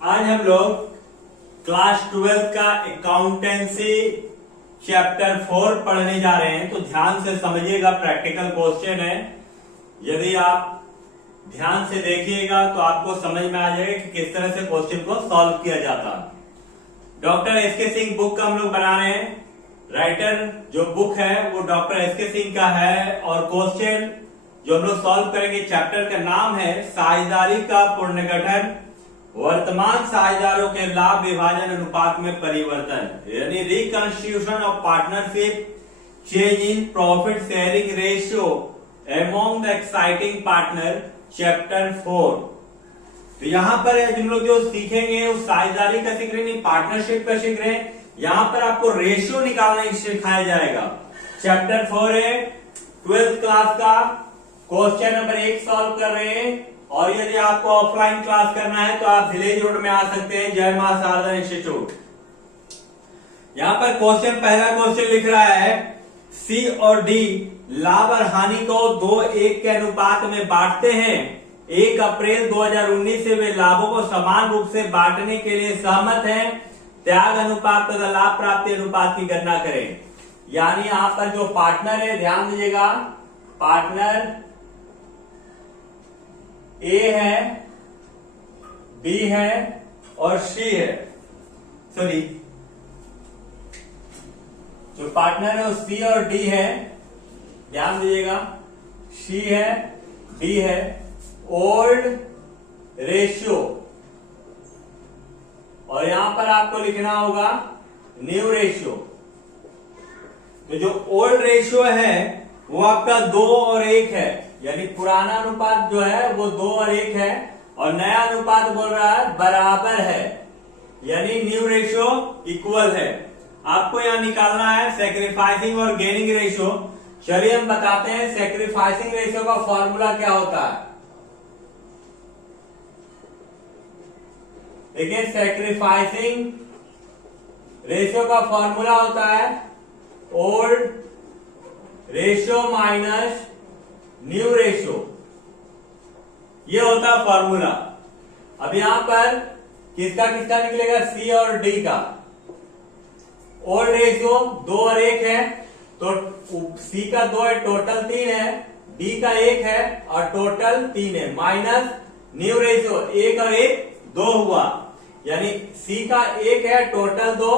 आज हम लोग क्लास 12 का अकाउंटेंसी चैप्टर 4 पढ़ने जा रहे हैं। तो ध्यान से समझिएगा, प्रैक्टिकल क्वेश्चन है। यदि आप ध्यान से देखिएगा तो आपको समझ में आ जाएगा कि किस तरह से क्वेश्चन को सॉल्व किया जाता है। डॉक्टर एसके सिंह बुक का हम लोग बना रहे हैं। राइटर जो बुक है वो डॉक्टर एसके सिंह का है और क्वेश्चन जो हम लोग सॉल्व करेंगे चैप्टर का नाम है साझेदारी का पुनर्गठन, वर्तमान साझेदारों के लाभ विभाजन अनुपात में परिवर्तन, यानी reconstitution of partnership, change in profit sharing ratio among the exciting partner, chapter 4। तो यहाँ पर हम लोग जो सीखेंगे उस साझेदारी का सीख रहे हैं, पार्टनरशिप का सीख रहे हैं। यहाँ पर आपको रेशियो निकालना सिखाया जाएगा। चैप्टर 4 है, 12th क्लास का। क्वेश्चन नंबर 1 सॉल्व कर रहे हैं। और यदि आपको ऑफलाइन क्लास करना है तो आप विलेज रोड में आ सकते हैं, जय मां शारदा इंस्टीट्यूट। यहाँ पर क्वेश्चन, पहला क्वेश्चन लिख रहा है सी और डी लाभ और हानि को 2:1 के अनुपात में बांटते हैं। 1 अप्रैल 2019 से वे लाभों को समान रूप से बांटने के लिए सहमत हैं। त्याग अनुपात तथा लाभ प्राप्ति अनुपात की गणना करें। यानी यहाँ पर जो पार्टनर है, ध्यान दीजिएगा, पार्टनर ए है, बी है और सी है। सॉरी, जो पार्टनर है वो सी और डी है। ध्यान दीजिएगा, सी है, डी है। ओल्ड रेशियो, और यहां पर आपको लिखना होगा न्यू रेशियो। तो जो ओल्ड रेशियो है वो आपका 2 और 1 है, यानी पुराना अनुपात जो है वो 2 और 1 है, और नया अनुपात बोल रहा है बराबर है, यानी न्यू रेशियो इक्वल है। आपको यहां निकालना है सैक्रिफाइसिंग और गेनिंग रेशियो। चलिए हम बताते हैं सैक्रिफाइसिंग रेशियो का फॉर्मूला क्या होता है। देखिए, सैक्रिफाइसिंग रेशियो का फॉर्मूला होता है old ratio minus new ratio, ये होता है फॉर्मूला। अब यहां पर किसका किसका निकलेगा, सी और डी का। ओल्ड रेशियो 2 और 1 है, तो सी का 2 है, टोटल 3 है, डी का 1 है और टोटल 3 है, माइनस न्यू रेशियो 1 और 1 2 हुआ, यानी सी का 1 है, टोटल 2,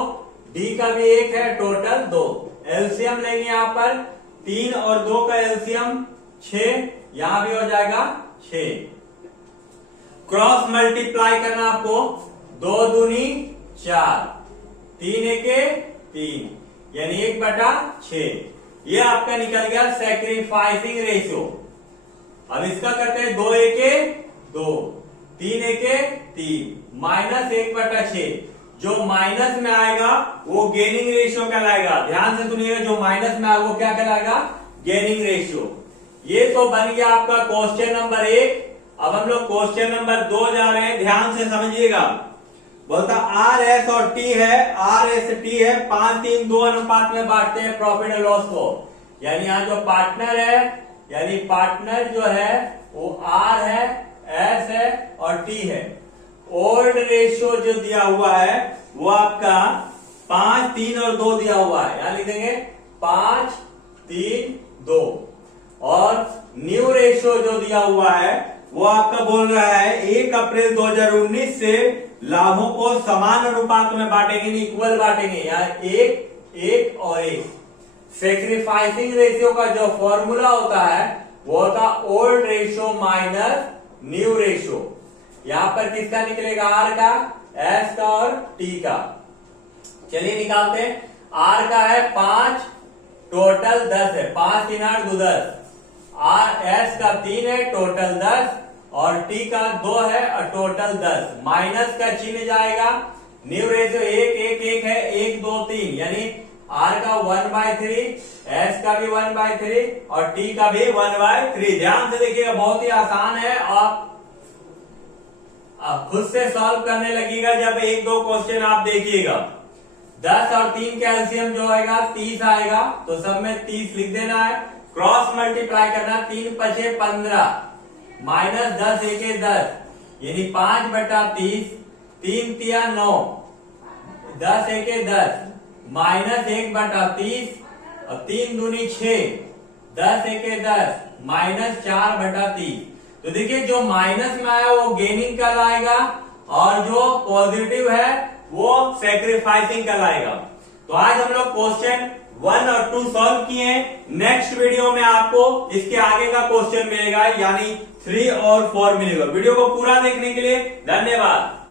डी का भी 1 है, टोटल 2। एलसीएम लेंगे यहाँ पर, 3 और 2 का एलसीएम 6, यहां भी हो जाएगा 6। क्रॉस मल्टीप्लाई करना आपको, 2 दूनी 4, 3 एके 3, यानी 1/6। ये आपका निकल गया सैक्रिफाइसिंग रेशियो। अब इसका करते हैं 2 एके 2, 3 एके 3, माइनस 1/6। जो माइनस में आएगा वो गेनिंग रेशियो कहलाएगा। ध्यान से सुनिएगा, जो माइनस में आएगा वो क्या कहलाएगा, गेनिंग रेशियो। ये तो बन गया आपका क्वेश्चन नंबर 1। अब हम लोग क्वेश्चन नंबर 2 जा रहे हैं, ध्यान से समझिएगा। बोलता आर एस और टी है, आर एस टी है, 5:3:2 अनुपात में बांटते हैं प्रॉफिट और लॉस को। यानी यहाँ जो पार्टनर है, यानी पार्टनर जो है वो आर है, एस है और टी है। ओल्ड रेशियो जो दिया हुआ है वो आपका 5, 3 और 2 दिया हुआ है, यहां लिख देंगे 5, 3, 2। और न्यू रेशियो जो दिया हुआ है वो आपका बोल रहा है 1 अप्रैल 2019 से लाभों को समान अनुपात में बांटेंगे, इक्वल बांटेंगे, यहाँ 1, 1 और 1। सैक्रिफाइसिंग रेशियो का जो फॉर्मूला होता है वो होता old ratio minus new ratio. यहां पर किसका निकलेगा, आर का, एस का और टी का। चलिए निकालते हैं। आर का है 5, टोटल 10 है, 5 3 8 2 10। आर एस का 3 है, टोटल 10, और टी का 2 है और टोटल 10। माइनस का चिन्ह जाएगा, न्यू रेशियो 1 1 1 है, 1 2 3, यानी आर का 1/3, एस का भी 1/3 और टी का भी 1/3। ध्यान से देखिएगा, बहुत ही आसान है। आप खुद से सॉल्व करने लगेगा जब 1-2 क्वेश्चन आप देखिएगा। 10 और 3 का एलसीएम जो आएगा 30 आएगा, तो सब में 30 लिख देना है। क्रॉस मल्टीप्लाई करना, 3 5 15, माइनस 10 1 10, यानी 5/30, 3 तिया 9, 10 एके 10, माइनस 1/30 और 3 दूनी 6, 10 एके 10, माइनस 4/30। तो देखिए जो माइनस में आया वो गेनिंग कहलाएगा और जो पॉजिटिव है वो सेक्रीफाइसिंग कहलाएगा। तो आज हम लोग क्वेश्चन 1 और 2 सॉल्व किए हैं। नेक्स्ट वीडियो में आपको इसके आगे का क्वेश्चन मिलेगा, यानी 3 और 4 मिलेगा। वीडियो को पूरा देखने के लिए धन्यवाद।